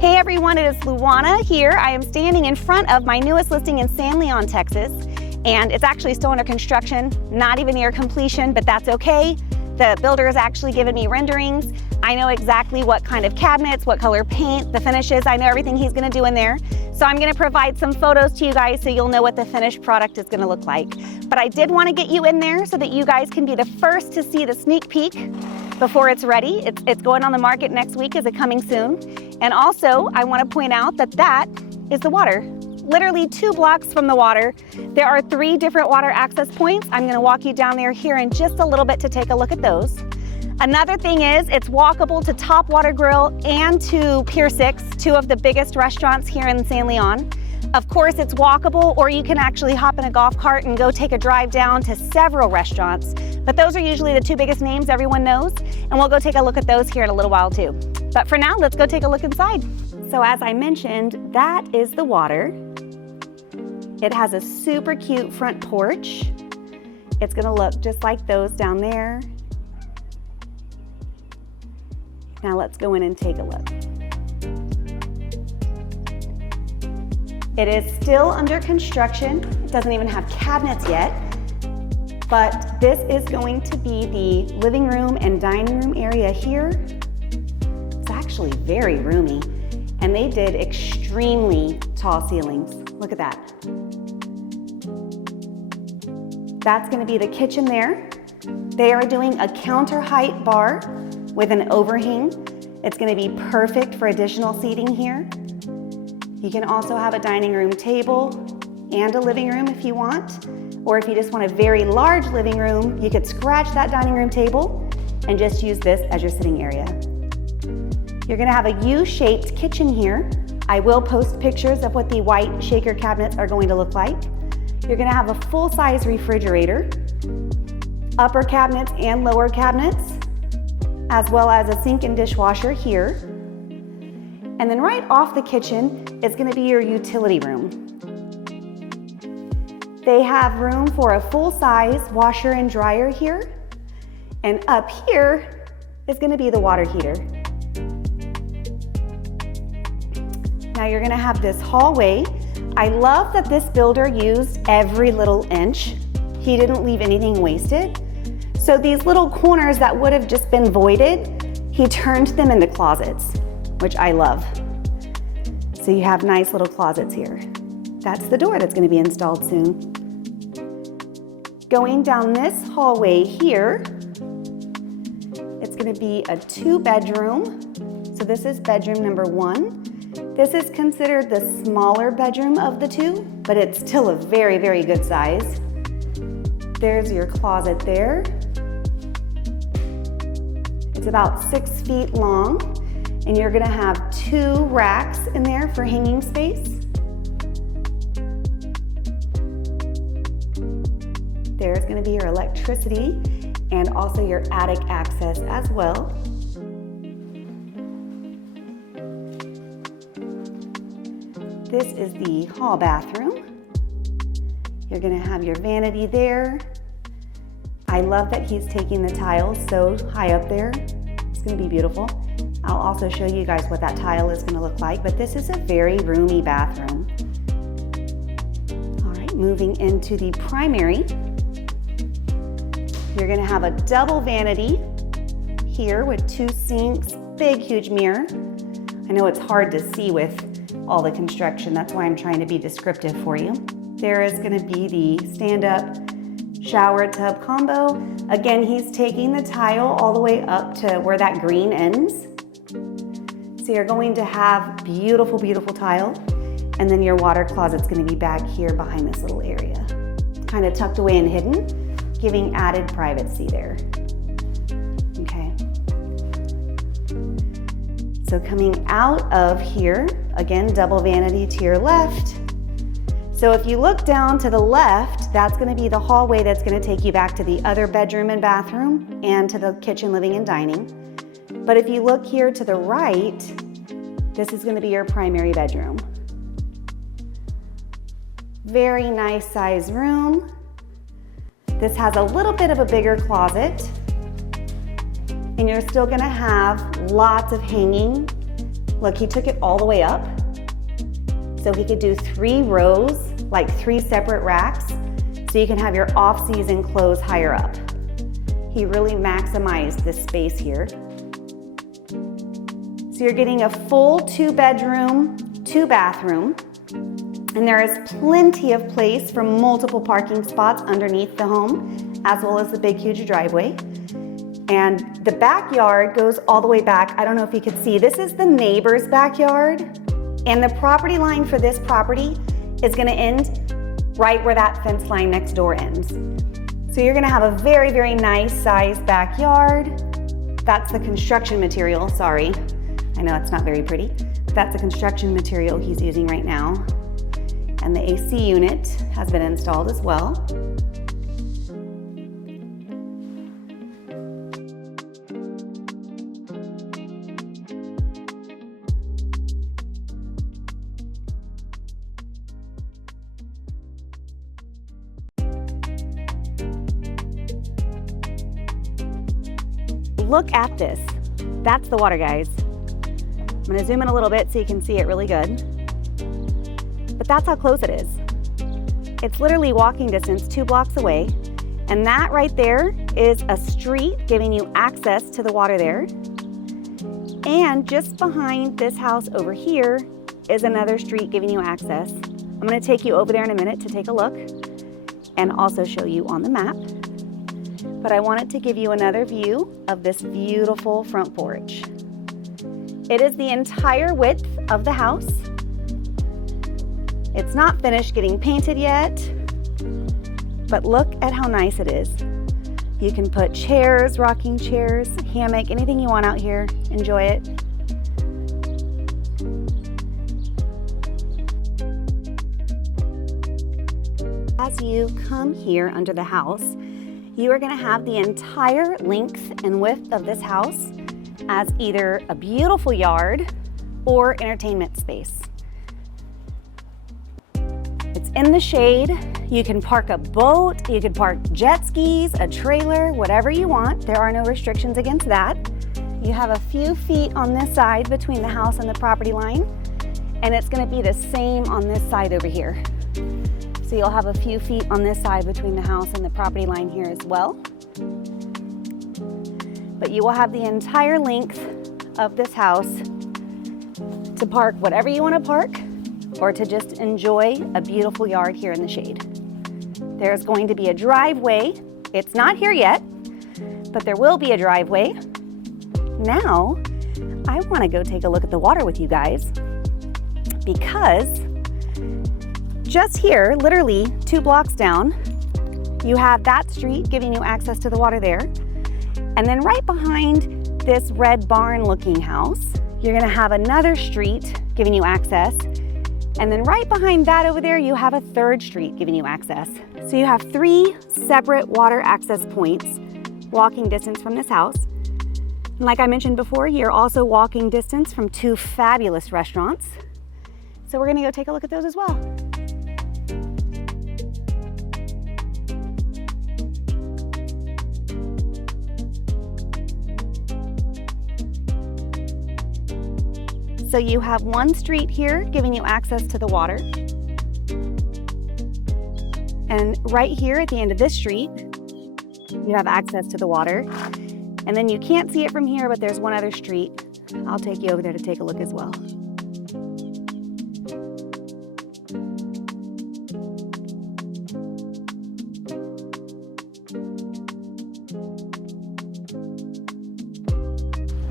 Hey everyone, it is Luana here. I am standing in front of my newest listing in San Leon, Texas, and it's actually still under construction, not even near completion, but that's okay. The builder has actually given me renderings. I know exactly what kind of cabinets, what color paint, the finishes. I know everything he's gonna do in there. So I'm gonna provide some photos to you guys so you'll know what the finished product is gonna look like. But I did wanna get you in there so that you guys can be the first to see the sneak peek before it's ready. It's going on the market next week. Is it coming soon? And also, I want to point out that that is the water. Literally 2 blocks from the water. There are 3 different water access points. I'm going to walk you down there here in just a little bit to take a look at those. Another thing is it's walkable to Top Water Grill and to Pier 6, 2 of the biggest restaurants here in San Leon. Of course, it's walkable, or you can actually hop in a golf cart and go take a drive down to several restaurants. But those are usually the 2 biggest names everyone knows, and we'll go take a look at those here in a little while too. But for now, let's go take a look inside. So as I mentioned, that is the water. It has a super cute front porch. It's gonna look just like those down there. Now let's go in and take a look. It is still under construction. It doesn't even have cabinets yet, but this is going to be the living room and dining room area here. It's actually very roomy, and they did extremely tall ceilings. Look at that. That's gonna be the kitchen there. They are doing a counter height bar with an overhang. It's gonna be perfect for additional seating here. You can also have a dining room table and a living room if you want, or if you just want a very large living room, you could scratch that dining room table and just use this as your sitting area. You're gonna have a U-shaped kitchen here. I will post pictures of what the white shaker cabinets are going to look like. You're gonna have a full-size refrigerator, upper cabinets and lower cabinets, as well as a sink and dishwasher here. And then right off the kitchen is gonna be your utility room. They have room for a full-size washer and dryer here. And up here is gonna be the water heater. Now you're gonna have this hallway. I love that this builder used every little inch. He didn't leave anything wasted. So these little corners that would have just been voided, he turned them into closets, which I love. So you have nice little closets here. That's the door that's going to be installed soon. Going down this hallway here, it's going to be a 2-bedroom. So this is bedroom number 1. This is considered the smaller bedroom of the 2, but it's still a very, very good size. There's your closet there. It's about 6 feet long, and you're gonna have 2 racks in there for hanging space. There's gonna be your electricity and also your attic access as well. This is the hall bathroom. You're gonna have your vanity there. I love that he's taking the tiles so high up there. It's gonna be beautiful. I'll also show you guys what that tile is gonna look like, but this is a very roomy bathroom. All right, moving into the primary. You're gonna have a double vanity here with 2 sinks, big, huge mirror. I know it's hard to see with all the construction, that's why I'm trying to be descriptive for you. There is gonna be the stand-up shower tub combo. Again, he's taking the tile all the way up to where that green ends. So you're going to have beautiful, beautiful tile. And then your water closet's gonna be back here behind this little area. Kind of tucked away and hidden, giving added privacy there. Okay. So coming out of here, again, double vanity to your left. So if you look down to the left, that's gonna be the hallway that's gonna take you back to the other bedroom and bathroom and to the kitchen, living, and dining. But if you look here to the right, this is gonna be your primary bedroom. Very nice size room. This has a little bit of a bigger closet, and you're still gonna have lots of hanging Look, he took it all the way up. So he could do 3 rows, like 3 separate racks, so you can have your off-season clothes higher up. He really maximized this space here. So you're getting a full 2-bedroom, 2-bathroom, and there is plenty of place for multiple parking spots underneath the home, as well as the big, huge driveway. And the backyard goes all the way back. I don't know if you could see, this is the neighbor's backyard, and the property line for this property is gonna end right where that fence line next door ends. So you're gonna have a very, very nice sized backyard. That's the construction material, sorry. I know it's not very pretty, but that's the construction material he's using right now. And the AC unit has been installed as well. Look at this. That's the water, guys. I'm gonna zoom in a little bit so you can see it really good. But that's how close it is. It's literally walking distance 2 blocks away. And that right there is a street giving you access to the water there. And just behind this house over here is another street giving you access. I'm gonna take you over there in a minute to take a look and also show you on the map. But I wanted to give you another view of this beautiful front porch. It is the entire width of the house. It's not finished getting painted yet, but look at how nice it is. You can put chairs, rocking chairs, hammock, anything you want out here. Enjoy it. As you come here under the house, you are going to have the entire length and width of this house as either a beautiful yard or entertainment space. It's in the shade. You can park a boat, you can park jet skis, a trailer, whatever you want. There are no restrictions against that. You have a few feet on this side between the house and the property line, and it's going to be the same on this side over here. So you'll have a few feet on this side between the house and the property line here as well. But you will have the entire length of this house to park whatever you want to park or to just enjoy a beautiful yard here in the shade. There's going to be a driveway. It's not here yet, but there will be a driveway. Now, I want to go take a look at the water with you guys, because just here, literally 2 blocks down, you have that street giving you access to the water there. And then right behind this red barn looking house, you're gonna have another street giving you access. And then right behind that over there, you have a 3rd street giving you access. So you have 3 separate water access points walking distance from this house. And like I mentioned before, you're also walking distance from 2 fabulous restaurants. So we're gonna go take a look at those as well. So you have one street here giving you access to the water. And right here at the end of this street, you have access to the water. And then you can't see it from here, but there's one other street. I'll take you over there to take a look as well.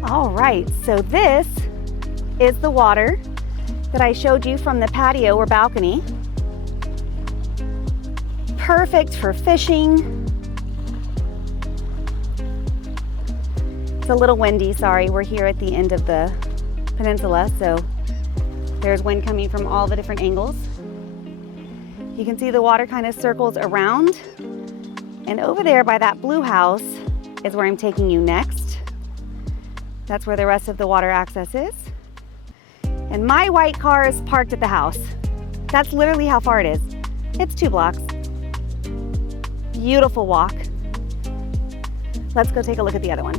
All right, so this is the water that I showed you from the patio or balcony. Perfect for fishing. It's a little windy, sorry. We're here at the end of the peninsula, so there's wind coming from all the different angles. You can see the water kind of circles around. And over there by that blue house is where I'm taking you next. That's where the rest of the water access is. And my white car is parked at the house. That's literally how far it is. It's 2 blocks. Beautiful walk. Let's go take a look at the other one.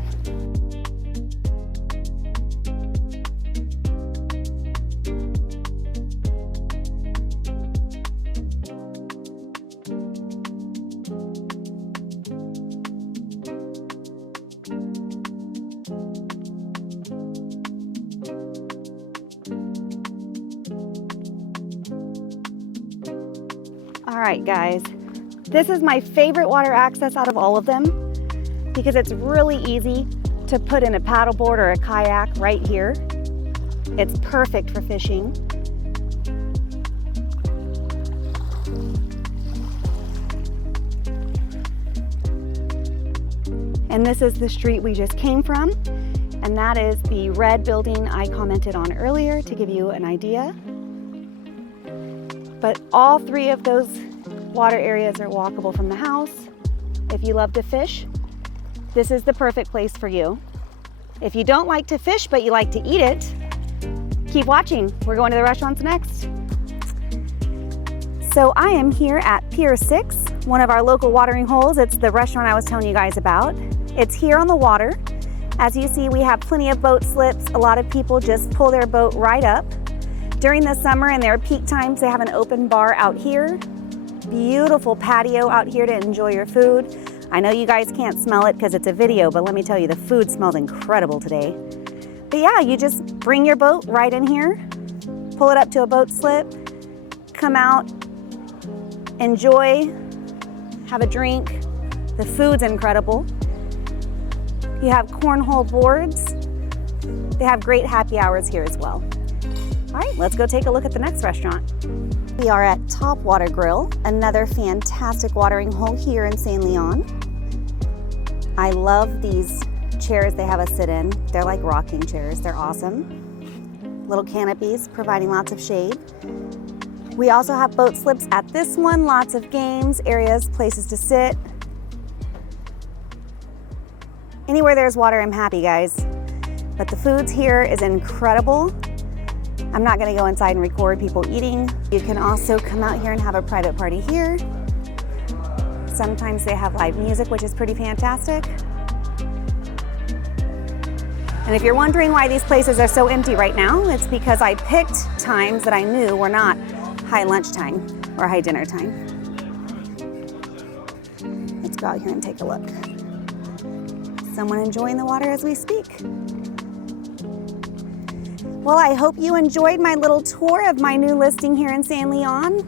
All right, guys, this is my favorite water access out of all of them because it's really easy to put in a paddleboard or a kayak right here. It's perfect for fishing. And this is the street we just came from, and that is the red building I commented on earlier to give you an idea. But all three of those water areas are walkable from the house. If you love to fish, this is the perfect place for you. If you don't like to fish but you like to eat it, keep watching. We're going to the restaurants next. So I am here at Pier 6, one of our local watering holes. It's the restaurant I was telling you guys about. It's here on the water. As you see, we have plenty of boat slips. A lot of people just pull their boat right up. During the summer and their peak times, they have an open bar out here. Beautiful patio out here to enjoy your food. I know you guys can't smell it because it's a video, but let me tell you, the food smells incredible today. But yeah, you just bring your boat right in here, pull it up to a boat slip, come out, enjoy, have a drink. The food's incredible. You have cornhole boards. They have great happy hours here as well. All right, let's go take a look at the next restaurant. We are at Top Water Grill, another fantastic watering hole here in San Leon. I love these chairs they have us sit in. They're like rocking chairs, they're awesome. Little canopies providing lots of shade. We also have boat slips at this one, lots of games, areas, places to sit. Anywhere there's water, I'm happy, guys. But the foods here is incredible. I'm not gonna go inside and record people eating. You can also come out here and have a private party here. Sometimes they have live music, which is pretty fantastic. And if you're wondering why these places are so empty right now, it's because I picked times that I knew were not high lunch time or high dinner time. Let's go out here and take a look. Someone enjoying the water as we speak. Well, I hope you enjoyed my little tour of my new listing here in San Leon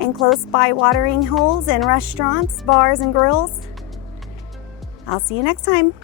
and close by watering holes and restaurants, bars, and grills. I'll see you next time.